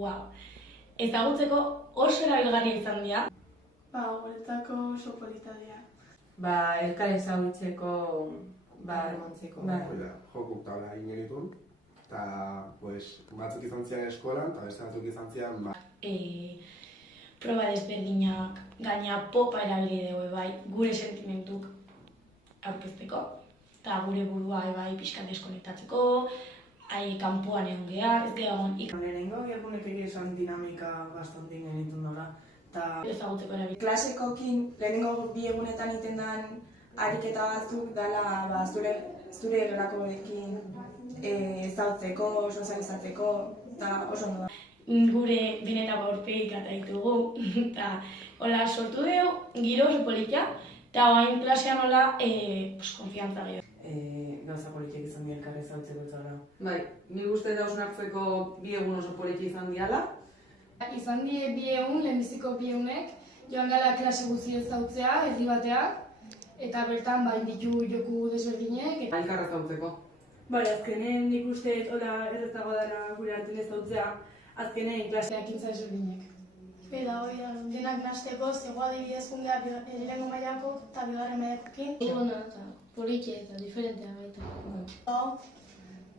wow. Ezagutzeko oso erabilgarria izan dira. Guretzako oso polita dira. Elkar ezagutzeko, emantzeko. Jokuk tabla egin genitun, eta batzuk izan zian eskolan, eta beste batzuk izan zian Proba desberdinak, gaina popa erabili dugu bai, gure sentimentuk aurkezteko, eta gure burua bai pixkan deskonektatzeko, kanpoan egon gehar, ez gehagon Lehenengo egunek egizan dinamika bastante genitun dola. Ezagutzeko erabili. Klasekokin lehenengo bi egunetan itendan ariketa batzuk dala zure gelakoekin ezagutzeko, sozializatzeko, eta oso ondo da. Gure benetako aurpegik ditugu, eta hola sortu dugu, giro oso politia, eta oain klasean hola konfiantza gehiago. Gauza politiak izan dira elkarri ezagutzeko zara. Bai, ni uste dauzun hartzeko bi egun oso politi izan diala. Izan die bi egun, lehenbiziko bi egunek, joan gala klase guzti ezautzea, herri bateak, eta bertan ditu joku desberdinek. Elkarra ezagutzeko. Azkenen nik uste errezago dara gure artean ezautzea, azkenen Klaseak intza desberdinek. Eta hori da, denak nasteko, zegoa adibidez jungea lehenengo mailako eta bigarren mailakokin. Ona eta politia eta diferentea baita.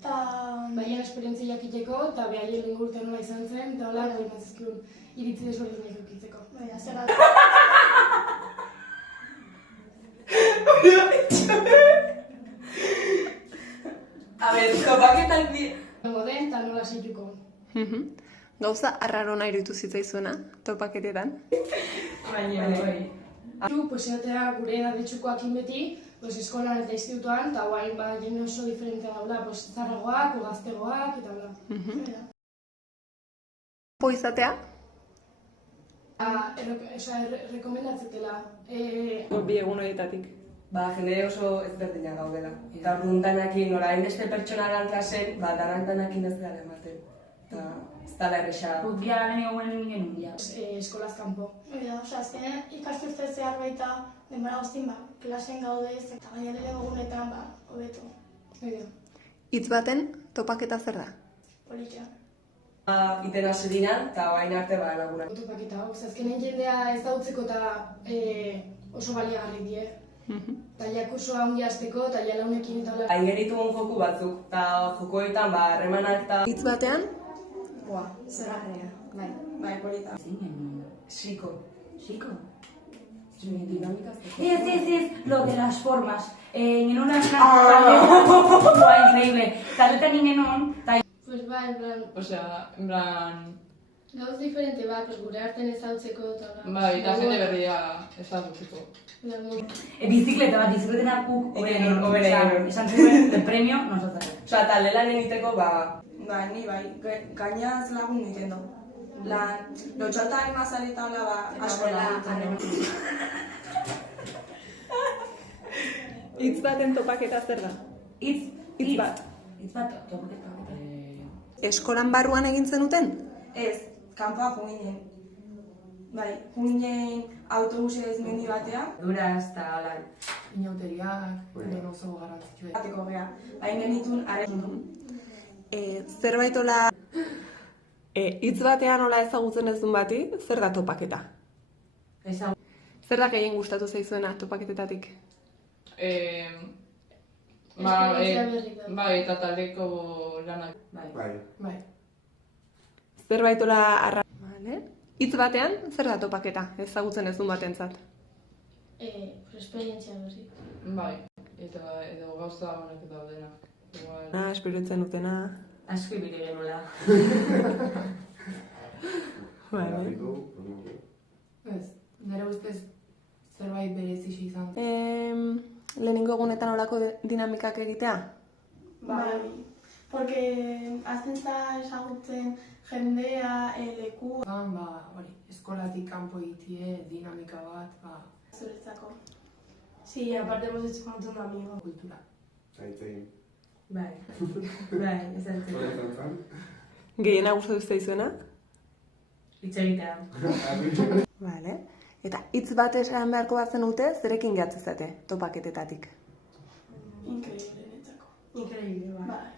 Baina esperientzia jakiteko eta behaien lehen urtean nola izan zen, eta hola goi mazizkiun iritzi desberdinek eukitzeko. Zera Topaketak di... Nengo den eta nola seituko. Gauza arrarona iruditu zitzaizuena, topaketetan. Baina, Esatea gure edadetxukoakin beti, eskolan eta institutuan, eta guain jende oso diferentea daula, zarragoak, gaztegoak, eta bla. Izatea? Rekomendatzekela. Bi egun horietatik. Jende oso ezberdinak gaudela. Eta orduntanakin, orain beste pertsonaren klasen, darantanakin ez gara ematen. Eta ez dala erresa. Biara lehenengo guen genuen. Eskolaz kanpo. azkenean ikasturte zehar baita denbora guztin klasen gaude eta baina lehenengo gunetan hobeto. Hitz baten, topaketa zer da? Politia. Iten hasi dinan, eta bain arte laguna. Topaketa, azkenean jendea ezautzeko eta oso baliagarri die. Taila kursoa ongi hasteko, taila launekin eta Hain genituen joku batzuk, eta jokoetan harremanak eta... Hitz batean? Zergarria, bai, polita. Xiko. Ez, lo de las formas. Nien una increíble. Taldetan nien hon, Pues en plan... en plan... Gauz diferente gure artean ezautzeko eta... eta jende berria ezagutzeko. Bizikleta bat izurretenak Oberen. esan zuen, de premio, nosotzako. Talde lan egiteko, Ni gainaz lagun egiten du. Lotxalta animazari eta asko lagun. Hitz baten topaketa zer da? Hitz bat, topaketa. Eskolan barruan egin zenuten? Ez, kanpoa junginen. Junginen autobusez mendi batean. Duraz eta lan. Inauteriak, oso garrantzitsua. Bateko geha, baina genitun Zerbait hola... Hitz batean hola ezagutzen ez duen bati, zer da topaketa? Zer da gehien gustatu zaizuena topaketetatik? Esperientzia berri da. Eta taldeko lanak. Bai. Zerbait hola hitz batean, zer da topaketa ezagutzen ez duen batentzat? Esperientzia berri. Edo gauza honek eta denak. Esperientzia dutena... Asko ibili genuela. Ez, nire ustez zerbait berezixi izan. Lehenengo egunetan olako dinamikak egitea? Porque azten ezagutzen jendea, leku... Eskolatik kanpo egitie, dinamika bat, Zuretzako. Sí, aparte hemos hecho un montón de amigos. Kultura. Aitzegin. Esan Gehiena gustatu zaizuena? hitz egitea. Vale. Eta hitz bat esan beharko bat zenute, zerekin gehatzezate topaketetatik? Increíble netzako. Increíble, Bai.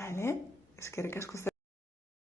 Vale. Eskerrik asko